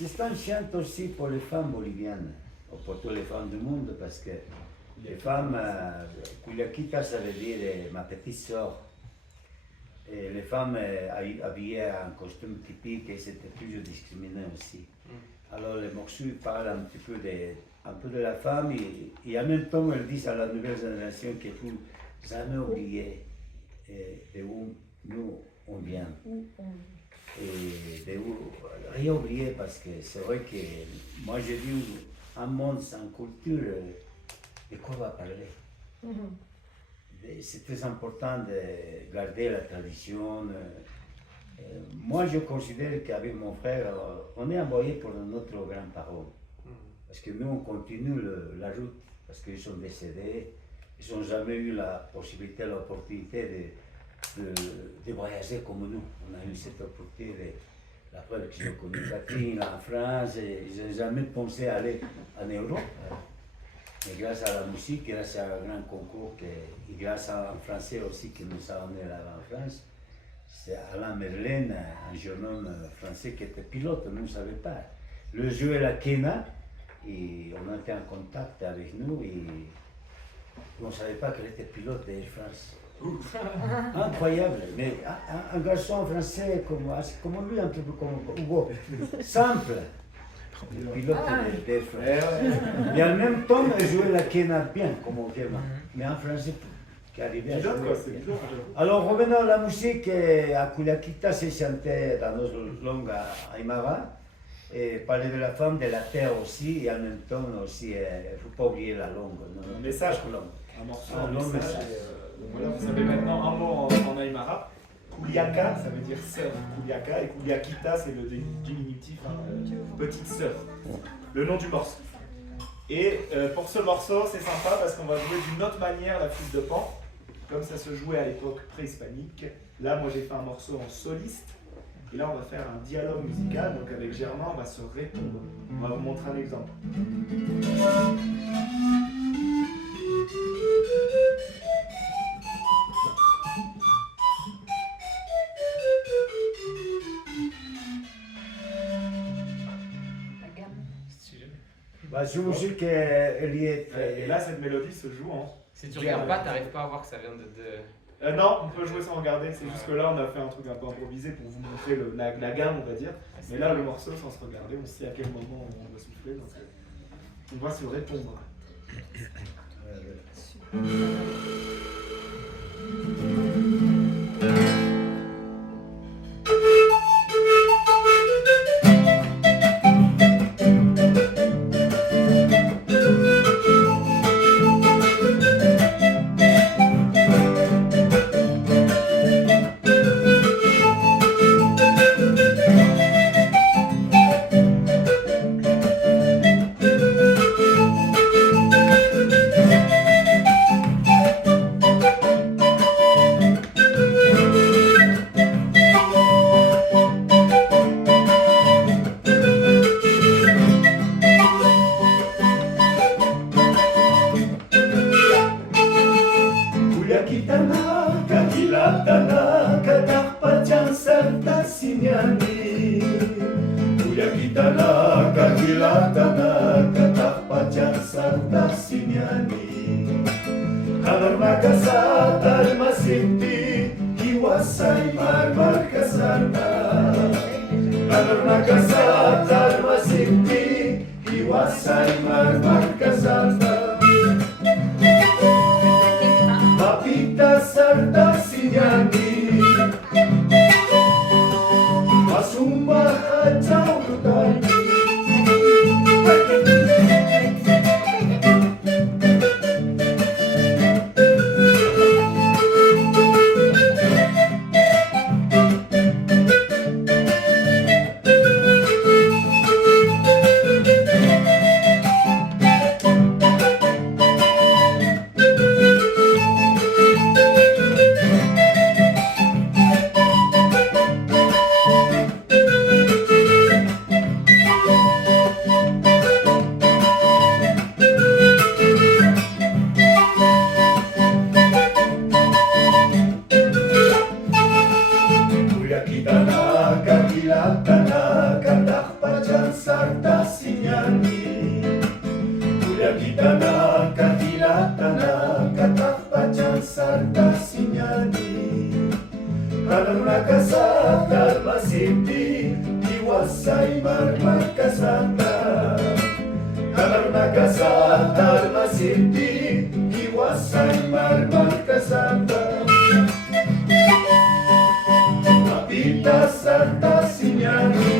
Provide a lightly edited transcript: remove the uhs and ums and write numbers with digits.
C'est un chant aussi pour les femmes boliviennes, ou pour toutes les femmes du monde, parce que les femmes, Culiaquita, ça veut dire ma petite sœur. Et les femmes habillées en costume typique, et c'était toujours discriminé aussi. Alors les morceaux parlent un petit peu de la femme, et en même temps, elles disent à la nouvelle génération qu'il ne faut jamais oublier de où nous on vient. Et de où rien oublier, parce que c'est vrai que moi j'ai vu un monde sans culture, de quoi on va parler. C'est très important de garder la tradition. Moi je considère qu'avec mon frère, on est envoyé pour notre grands-parents. Parce que nous on continue la route, parce qu'ils sont décédés, ils n'ont jamais eu la possibilité, l'opportunité de voyager comme nous. On a eu cette opportunité, la preuve qu'ils ont connu Catherine en France, et ils n'ont jamais pensé aller en Europe. Mais grâce à la musique, grâce à un grand concours, et grâce à un Français aussi qui nous a emmenés là en France, c'est Alain Merlin, un jeune homme français qui était pilote, nous ne savions pas. Le jeu est la Kena, et on a été en contact avec nous, et on ne savait pas qu'elle était pilote d'Air France. Incroyable, mais un garçon français comme lui, un peu comme Hugo, simple, pilote d'Air France. Et en même temps, il jouait la Kena bien, comme on dit, mais en français qui arrivait à jouer. Alors revenons à la musique, à Culiaquita, c'est chanté dans nos langues aymara, et parler de la femme, de la terre aussi, et en même temps aussi, il ne faut pas oublier la langue. Un message, un morceau, un message. Voilà, vous savez maintenant un mot en aymara. Culiaca, ça veut dire sœur. Culiaca, et Culiaquita, c'est le diminutif, petite sœur. Le nom du morceau. Et pour ce morceau, c'est sympa parce qu'on va jouer d'une autre manière la flûte de Pan, comme ça se jouait à l'époque préhispanique. Là, moi j'ai fait un morceau en soliste. Et là, on va faire un dialogue musical. Donc avec Germain, on va se répondre. On va vous montrer un exemple. C'est une musique liée. Et là, cette mélodie se joue en. Si tu regardes pas, t'arrives pas à voir que ça vient de... Non, on peut jouer sans regarder. C'est juste que là, on a fait un truc un peu improvisé pour vous montrer la gamme, on va dire. Mais là, le morceau, sans se regarder, on sait à quel moment on va souffler. Donc, on va se répondre. sarta sinyani Kuliah kita nak kahilatana Katapachan sarta sinyani Halang nakasadar masipti Iwasay marmar kasata Halang nakasadar masipti Iwasay marmar kasata Mapita sarta sinyani